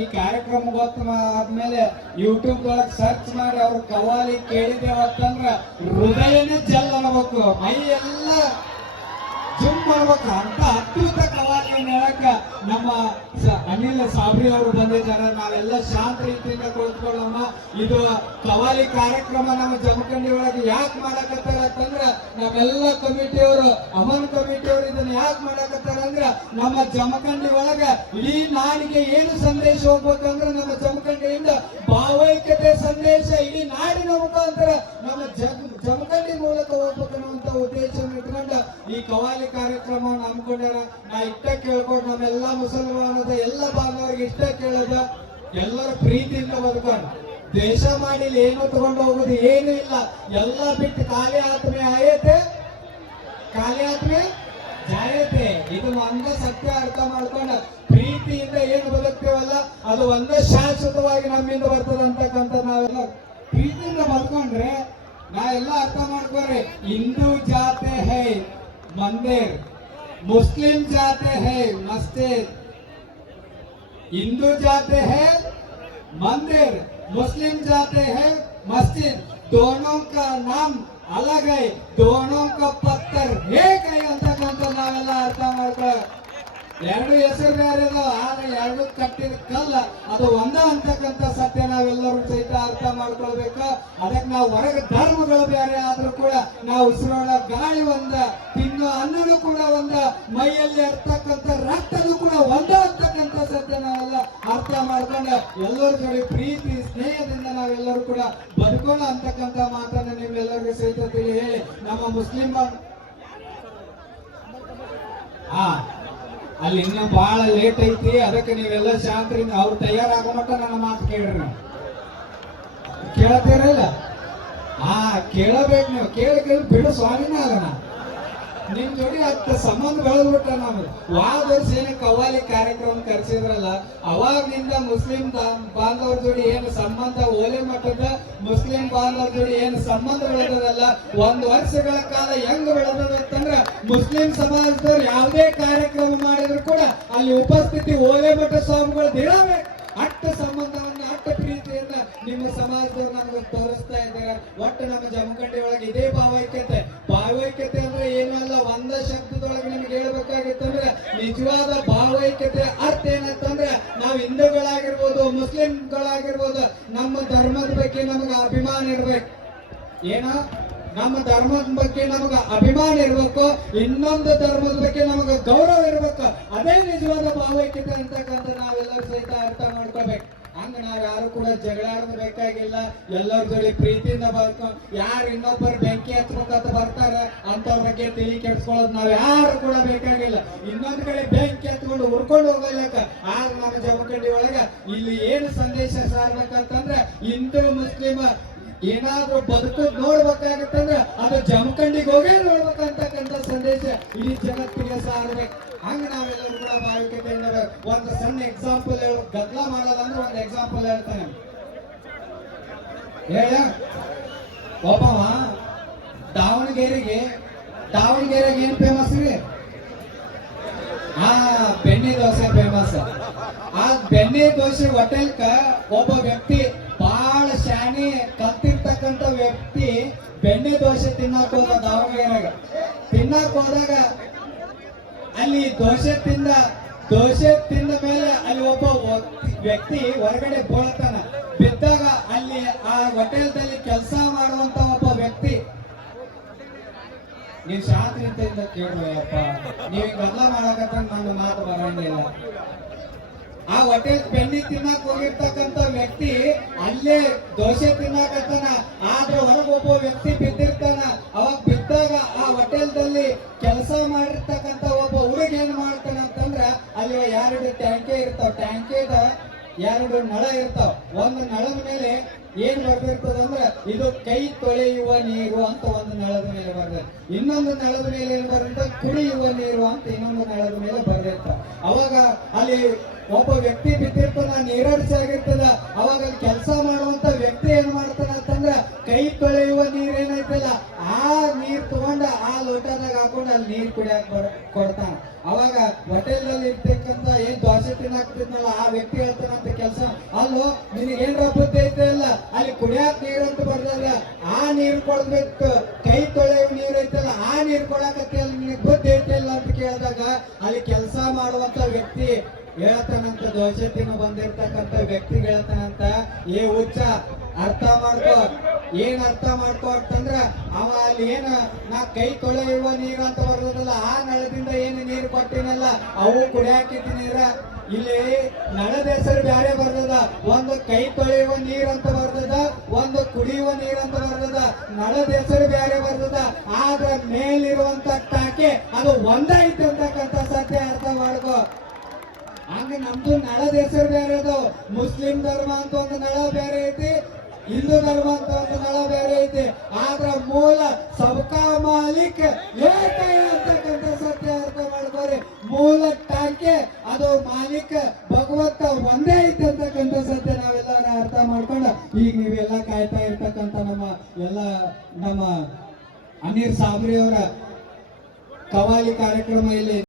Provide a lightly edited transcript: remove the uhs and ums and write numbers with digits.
ಈ ಕಾರ್ಯಕ್ರಮ ಆದ್ಮೇಲೆ ಯೂಟ್ಯೂಬ್ ಒಳಗೆ ಸರ್ಚ್ ಮಾಡಿ ಅವ್ರ ಕವಾಲಿ ಕೇಳಿದೇವತ್ತಂದ್ರ ಹೃದಯನೇ ಜಲ್ ಅನ್ಬೇಕು, ಮೈ ಎಲ್ಲ ಜುಮ್ ಮಾಡ್ಬೇಕು ಅಂತ ಅದ್ಭುತ ಕವಾಲಿಯನ್ನು ಹೇಳಕ ನಮ್ಮ ಅನಿಲ್ ಸಾಬ್ರಿ ಅವರು ಬಂದಿದ್ದಾರೆ. ನಾವೆಲ್ಲ ಶಾಂತ ರೀತಿಯಿಂದ ಕುಳಿತುಕೊಳ್ಳೋಣ. ಇದು ಕವಾಲಿ ಕಾರ್ಯಕ್ರಮ ನಮ್ಮ ಜಮಖಂಡಿ ಒಳಗೆ ಯಾಕೆ ಮಾಡಕತ್ತಾರ ಅಂತಂದ್ರ ನಾವೆಲ್ಲ ಕಮಿಟಿಯವರು, ಅಮನ್ ಕಮಿಟಿಯವರು ಇದನ್ನ ಯಾಕೆ ಮಾಡಕತ್ತಾರ ಅಂದ್ರ ನಮ್ಮ ಜಮಖಂಡಿ ಒಳಗ ಇಡೀ ನಾಡಿಗೆ ಏನು ಸಂದೇಶ ಹೋಗ್ಬೇಕಂದ್ರೆ ನಮ್ಮ ಜಮಖಂಡಿಯಿಂದ ಭಾವೈಕ್ಯತೆ ಸಂದೇಶ ಇಡೀ ನಾಡಿನ ಮುಖಾಂತರ ನಮ್ಮ ಜಮಖಂಡಿ ಮೂಲಕ ಹೋಗ್ಬೇಕನ್ನುವಂತ ಉದ್ದೇಶವನ್ನು ಇಟ್ಕೊಂಡು ಈ ಕವಾಲಿ ಕಾರ್ಯಕ್ರಮವನ್ನು ಹಮ್ಮಿಕೊಂಡಾರ. ನಾ ಇಷ್ಟ ಕೇಳ್ಕೊಂಡು ನಮ್ಮೆಲ್ಲ ಮುಸಲ್ಮಾನದ ಎಲ್ಲ ಬಾಂಧವರಿಗೆ ಇಷ್ಟ ಕೇಳೋದ, ಎಲ್ಲರ ಪ್ರೀತಿಯಿಂದ ಬದುಕೊಂಡು ದೇಶ ಮಾಡಿ ಏನು ತಗೊಂಡು ಹೋಗೋದು ಏನು ಇಲ್ಲ, ಎಲ್ಲ ಬಿಟ್ಟು ಖಾಲಿ ಆತ್ಮೆ ಆಯತೆ ಖಾಲಿ ಆತ್ಮೆ ಜಾಯತೆ. ಇದು ಒಂದೇ ಸತ್ಯ ಅರ್ಥ ಮಾಡ್ಕೊಂಡು ಪ್ರೀತಿಯಿಂದ ಏನು ಬದುಕ್ತೇವಲ್ಲ ಅದು ಒಂದೇ ಶಾಶ್ವತವಾಗಿ ನಮ್ಮಿಂದ ಬರ್ತದ ಅಂತಕ್ಕಂಥ ನಾವೆಲ್ಲ ಪ್ರೀತಿಯಿಂದ ಬದುಕೊಂಡ್ರೆ ನಾವೆಲ್ಲ ಅರ್ಥ ಮಾಡ್ಕೊಂಡ್ರೆ ಹಿಂದೂ ಜಾತೆ ಹೈ मंदिर, मुस्लिम जाते हैं मस्जिद, हिंदू जाते हैं मंदिर, मुस्लिम जाते हैं मस्जिद, दोनों का नाम अलग है, दोनों का पत्थर एक है ಅಂತಕ್ಕಂಥ ನಾವೆಲ್ಲ ಅರ್ಥ ಮಾಡ್ಕೊ. ಎರಡು ಹೆಸರು ಬೇರೆ ಆದ್ರೆ ಎರಡು ಕಟ್ಟಿದ ಕಲ್ಲ ಅದು ಒಂದ ಅಂತಕ್ಕಂಥ ಸತ್ಯ ನಾವೆಲ್ಲರೂ ಸಹಿತ ಅರ್ಥ ಮಾಡ್ಕೊಳ್ಬೇಕು. ಅದಕ್ಕೆ ನಾವು ಹೊರಗೆ ಧರ್ಮಗಳು ಬೇರೆ ಆದ್ರೂ ಕೂಡ ನಾವು ಉಸಿರೋಳ ಗಾಳಿ ಒಂದ, ತಿನ್ನೋ ಅನ್ನನೂ ಕೂಡ ಒಂದ, ಮೈಯಲ್ಲಿ ಇರ್ತಕ್ಕಂಥ ರಕ್ತನೂ ಕೂಡ ಒಂದ ಅಂತಕ್ಕಂಥ ಸತ್ಯ ನಾವೆಲ್ಲ ಅರ್ಥ ಮಾಡ್ಕೊಂಡು ಎಲ್ಲರ ಜೊತೆ ಪ್ರೀತಿ ಸ್ನೇಹದಿಂದ ನಾವೆಲ್ಲರೂ ಕೂಡ ಬದುಕೋಣ ಅಂತಕ್ಕಂಥ ಮಾತನ್ನ ನಿಮ್ಮೆಲ್ಲರಿಗೂ ಸಹಿತ ತಿಳಿ ಹೇಳಿ ನಮ್ಮ ಮುಸ್ಲಿಂ ಅಲ್ಲಿ ಇನ್ನ ಬಹಳ ಲೇಟ್ ಐತಿ. ಅದಕ್ಕೆ ನೀವೆಲ್ಲ ಶಾಂತರಿಂದ ಅವ್ರು ತಯಾರಾಗೋ ಮಟ್ಟ ನನ್ನ ಮಾತು ಕೇಳ್ರಿ. ಕೇಳತ್ತೀರಲ್ಲ? ಕೇಳಬೇಕು ನೀವು. ಕೇಳಿ ಬಿಡು ಸ್ವಾಮಿನ ಆಗೋಣ. ನಿಮ್ ಜೋಡಿ ಹತ್ತು ಸಂಬಂಧ ಬೆಳೆದ್ಬಿಟ್ಟ ನಮ್ದು. ವಾದ ವರ್ಷ ಏನು ಕವ್ವಾಲಿ ಕಾರ್ಯಕ್ರಮ ಕರೆಸಿದ್ರಲ್ಲ ಅವಾಗ್ನಿಂದ ಮುಸ್ಲಿಂ ಬಾಂಧವ್ರ ಜೋಡಿ ಏನು ಸಂಬಂಧ ಓಲೆ ಮಟ್ಟದ ಮುಸ್ಲಿಂ ಬಾಂಧವ್ರ ಜೋಡಿ ಏನು ಸಂಬಂಧ ಬೆಳೆದದಲ್ಲ ಒಂದ್ ವರ್ಷಗಳ ಕಾಲ ಹೆಂಗ್ ಬೆಳೆದಂದ್ರ ಮುಸ್ಲಿಂ ಸಮಾಜದವ್ರು ಯಾವುದೇ ಕಾರ್ಯಕ್ರಮ ಮಾಡಿದ್ರು ಕೂಡ ಅಲ್ಲಿ ಉಪಸ್ಥಿತಿ ಓಲೆ ಮಠ ಸ್ವಾಮಿಗಳು ಇರಬೇಕು. ಅಟ್ಟ ಸಂಬಂಧವನ್ನ ಅಟ್ಟ ಪ್ರೀತಿಯನ್ನ ನಿಮ್ಮ ಸಮಾಜದವ್ರು ನಮ್ಗೆ ತೋರಿಸ್ತಾ ಇದ್ದಾರೆ. ಒಟ್ಟು ನಮ್ಮ ಜಮಖಂಡಿ ಒಳಗೆ ಇದೇ ಭಾವೈಕ್ಯತೆ. ಭಾವೈಕ್ಯತೆ ಅಂದ್ರೆ ಏನು ಅಲ್ಲ, ಒಂದ ಶಬ್ದದೊಳಗೆ ನಿಮ್ಗೆ ಹೇಳ್ಬೇಕಾಗಿತ್ತಂದ್ರೆ ನಿಜವಾದ ಭಾವೈಕ್ಯತೆ ಅರ್ಥ ಏನಂತಂದ್ರೆ ನಾವು ಹಿಂದೂಗಳಾಗಿರ್ಬೋದು ಮುಸ್ಲಿಂಗಳಾಗಿರ್ಬೋದು ನಮ್ಮ ಧರ್ಮದ ಬಗ್ಗೆ ನಮ್ಗೆ ಅಭಿಮಾನ ಇರ್ಬೇಕು. ಏನೋ ನಮ್ಮ ಧರ್ಮದ ಬಗ್ಗೆ ನಮಗ ಅಭಿಮಾನ ಇರ್ಬೇಕು, ಇನ್ನೊಂದು ಧರ್ಮದ ಬಗ್ಗೆ ನಮಗ ಗೌರವ ಇರ್ಬೇಕು. ಅದೇ ನಿಜವಾದ ಭಾವೈಕ್ಯತೆ ಅಂತಕ್ಕಂಥ ನಾವೆಲ್ಲರೂ ಸಹಿತ ಅರ್ಥ ಮಾಡ್ಕೋಬೇಕು. ಹಂಗ ನಾವ್ ಯಾರು ಕೂಡ ಜಗಳಾಡೋದು ಬೇಕಾಗಿಲ್ಲ. ಎಲ್ಲರ ಜೊತೆ ಪ್ರೀತಿಯಿಂದ ಬರ್ಕೊಂಡು ಯಾರು ಇನ್ನೊಬ್ಬರು ಬೆಂಕಿ ಹಚ್ಬೇಕಂತ ಬರ್ತಾರ ಅಂತವ್ರ ಬಗ್ಗೆ ತಿಳಿ ಕೆಡ್ಸ್ಕೊಳ್ಳೋದು ನಾವ್ ಯಾರು ಕೂಡ ಬೇಕಾಗಿಲ್ಲ. ಇನ್ನೊಂದ್ ಕಡೆ ಬೆಂಕಿ ಹತ್ಕೊಂಡು ಹುರ್ಕೊಂಡು ಹೋಗಲಕ್ಕ ಆಗ ನಮ್ಮ ಜಮಖಂಡಿ ಒಳಗ ಇಲ್ಲಿ ಏನು ಸಂದೇಶ ಸಾರ್ಬೇಕಂತಂದ್ರೆ ಹಿಂದೂ ಮುಸ್ಲಿಂ ಏನಾದ್ರೂ ಬದುಕು ನೋಡ್ಬೇಕಾಗತ್ತಂದ್ರ ಅದು ಜಮಖಂಡಿಗೆ ಹೋಗೇ ನೋಡ್ಬೇಕಂತಕ್ಕಂಥ ಸಂದೇಶ ಇಡೀ ಜಗತ್ತಿಗೆ ಸಾರ್ಬೇಕು. ಹಂಗ ನಾವೆಲ್ಲರೂ ಕೂಡ ಭಾವಿಕತೆಯಿಂದ ಒಂದು ಸಣ್ಣ ಎಕ್ಸಾಂಪಲ್ ಗದ್ದಲ ಮಾಡೋದಂದ್ರೆ ಒಂದು ಎಕ್ಸಾಂಪಲ್ ಹೇಳ್ತಾನೆ. ಹೇಳ ಒಬ್ಬವ ದಾವಣಗೆರೆಗೆ ಏನ್ ಫೇಮಸ್ ರೀ? ಬೆಣ್ಣೆ ದೋಸೆ ಫೇಮಸ್. ಆ ಬೆಣ್ಣೆ ದೋಸೆ ಹೋಟೆಲ್ಕ ಒಬ್ಬ ವ್ಯಕ್ತಿ ಬಹಳ ಶಾಣಿ ಕಲ್ತಿರ್ತಕ್ಕಂಥ ವ್ಯಕ್ತಿ ಬೆಣ್ಣೆ ದೋಸೆ ತಿನ್ನಕ್ ಹೋದ. ದಾವಣಗೆರೆಗ ತಿನ್ನಕ್ ಹೋದಾಗ ಅಲ್ಲಿ ದೋಸೆ ತಿಂದ ಮೇಲೆ ಅಲ್ಲಿ ಒಬ್ಬ ವ್ಯಕ್ತಿ ಹೊರಗಡೆ ಬೋಳ್ತಾನ. ಬಿದ್ದಾಗ ಅಲ್ಲಿ ಆ ಹೋಟೆಲ್ದಲ್ಲಿ ಕೆಲಸ ಮಾಡುವಂತ ಒಬ್ಬ ವ್ಯಕ್ತಿ, ನೀವ್ ಶಾಂತಿಯಿಂದ ಕೇಳುವಪ್ಪ, ನೀವ್ ಗದ್ದಲ ಮಾಡಕತ್ತ ನನ್ನ ಮಾತು ಬರಂಗಿಲ್ಲ. ಆ ಹೋಟೆಲ್ ಬೆಣ್ಣೆ ತಿನ್ನಕ್ ಹೋಗಿರ್ತಕ್ಕಂಥ ವ್ಯಕ್ತಿ ಅಲ್ಲೇ ದೋಸೆ ತಿನ್ನಕತ್ತಾನ. ಆದ್ರೆ ಹೊರಗೊಬ್ಬ ವ್ಯಕ್ತಿ ಬಿದ್ದಿರ್ತಾನ. ಅವಾಗ ಬಿದ್ದಾಗ ಆ ಹೋಟೆಲ್ದಲ್ಲಿ ಕೆಲಸ ಮಾಡಿರ್ತಕ್ಕಂಥ ಒಬ್ಬ ಹುಡುಗ ಏನ್ ಮಾಡ್ತಾನ ಅಂತಂದ್ರ ಅಲ್ಲಿ 2 ಟ್ಯಾಂಕಿ ಇರ್ತಾವ. ಟ್ಯಾಂಕಿದ 2 ನಳ ಇರ್ತಾವ. ಒಂದು ನಳದ ಮೇಲೆ ಏನ್ ಬರ್ದಿರ್ತದಂದ್ರ ಇದು ಕೈ ತೊಳೆಯುವ ನೀರು ಅಂತ ಒಂದು ನಳದ ಮೇಲೆ ಬರ್ದ. ಇನ್ನೊಂದು ನಳದ ಮೇಲೆ ಏನ್ ಬರ್ದಿರ್ತ ಕುಡಿಯುವ ನೀರು ಅಂತ ಇನ್ನೊಂದು ನಳದ ಮೇಲೆ ಬರ್ದಿರ್ತಾವ. ಅವಾಗ ಅಲ್ಲಿ ಒಬ್ಬ ವ್ಯಕ್ತಿ ಬಿದ್ದಿರ್ತಾನ, ನೀರಡಿಸಾಗಿರ್ತದ. ಅವಾಗ ಅಲ್ಲಿ ಕೆಲಸ ಮಾಡುವಂತ ವ್ಯಕ್ತಿ ಏನ್ ಮಾಡ್ತಾನ ಅಂತಂದ್ರ ಕೈ ತೊಳೆಯುವ ನೀರ್ ಏನೈತಲ್ಲ ಆ ನೀರ್ ತಗೊಂಡ ಆ ಲೋಟದಾಗ ಹಾಕೊಂಡು ಅಲ್ಲಿ ನೀರ್ ಕುಡಿಯಾಕ ಕೊಡ್ತಾನ. ಅವಾಗ ಹೋಟೆಲ್ ನಲ್ಲಿ ಇರ್ತಕ್ಕಂತ ಏನ್ ದೋಸೆ ತಿನ್ನಾಕ್ತಿದ್ನಲ್ಲ ಆ ವ್ಯಕ್ತಿ ಹೇಳ್ತಾನ, ಅಂತ ಕೆಲಸ ಅಲ್ಲೋ ನಿನಗೆ ಏನ್ರ ಬುದ್ಧಿ ಐತೆ ಇಲ್ಲ ಅಲ್ಲಿ ಕುಡಿಯಾಕ ನೀರು ಅಂತ ಬರ್ದಲ್ಲ ಆ ನೀರು ಕೊಡ್ಬೇಕು ಕೈ ತೊಳೆಯುವ ನೀರು ಐತಲ್ಲ ಆ ನೀರು ಕೊಡಕತ್ತೆ ಅಲ್ಲಿ ನಿನಗೆ ಬುದ್ಧಿ ಐತೆ ಇಲ್ಲ ಅಂತ ಕೇಳಿದಾಗ ಅಲ್ಲಿ ಕೆಲಸ ಮಾಡುವಂತ ವ್ಯಕ್ತಿ ಹೇಳ್ತಾನಂತ ದೋಷತಿನ ಬಂದಿರ್ತಕ್ಕಂಥ ವ್ಯಕ್ತಿ ಹೇಳ್ತಾನಂತ ಏ ಹುಚ್ಚ ಅರ್ಥ ಮಾಡ್ಕೋ ಏನ್ ಅರ್ಥ ಮಾಡ್ಕೋ ಅಂತಂದ್ರ ಅವ ಅಲ್ಲಿ ಏನ ನಾ ಕೈ ತೊಳೆಯುವ ನೀರು ಅಂತ ಬರ್ತದಲ್ಲ ಆ ನಳದಿಂದ ಏನು ನೀರು ಕೊಟ್ಟಿನಲ್ಲ ಅವು ಕುಡಿಯಾಕಿದ್ದ ನೀರ ಇಲ್ಲಿ ನಳದ ಹೆಸರು ಬ್ಯಾರೆ ಬರ್ತದ ಒಂದು ಕೈ ತೊಳೆಯುವ ನೀರ್ ಅಂತ ಬರ್ತದ ಒಂದು ಕುಡಿಯುವ ನೀರ್ ಅಂತ ಬರ್ತದ ನಳದ ಹೆಸರು ಬ್ಯಾರೆ ಬರ್ತದ ಆದ್ರ ಮೇಲಿರುವಂತ ಟಾಕೆ ಅದು ಒಂದೈತೆ ಅಂತಕ್ಕಂಥ ಸತ್ಯ ಅರ್ಥ ಮಾಡ್ಕೋ ಹಂಗ ನಮ್ದು ನಳದ ಹೆಸರು ಬೇರೆ ಅದು ಮುಸ್ಲಿಂ ಧರ್ಮ ಅಂತ ಒಂದು ನಳ ಬೇರೆ ಐತಿ ಹಿಂದೂ ಧರ್ಮ ಅಂತ ಒಂದು ನಳ ಬೇರೆ ಐತಿ ಆದ್ರ ಮೂಲ ಸಬ್ಕಾ ಮಾಲಿಕ್ ಏಕ ಅಂತಕ್ಕಂಥ ಸತ್ಯ ಅರ್ಥ ಮಾಡ್ಕೋರಿ ಮೂಲ ಟಾಕೆ ಅದು ಮಾಲೀಕ ಭಗವಂತ ಒಂದೇ ಐತಿ ಅಂತಕ್ಕಂಥ ಸತ್ಯ ನಾವೆಲ್ಲ ಅರ್ಥ ಮಾಡ್ಕೊಂಡು ಈಗ ನೀವೆಲ್ಲ ಕಾಯ್ತಾ ಇರ್ತಕ್ಕಂಥ ನಮ್ಮ ಅಮೀರ್ ಸಾಬ್ರಿ ಅವರ ಕವಾಲಿ ಕಾರ್ಯಕ್ರಮ ಇಲ್ಲಿ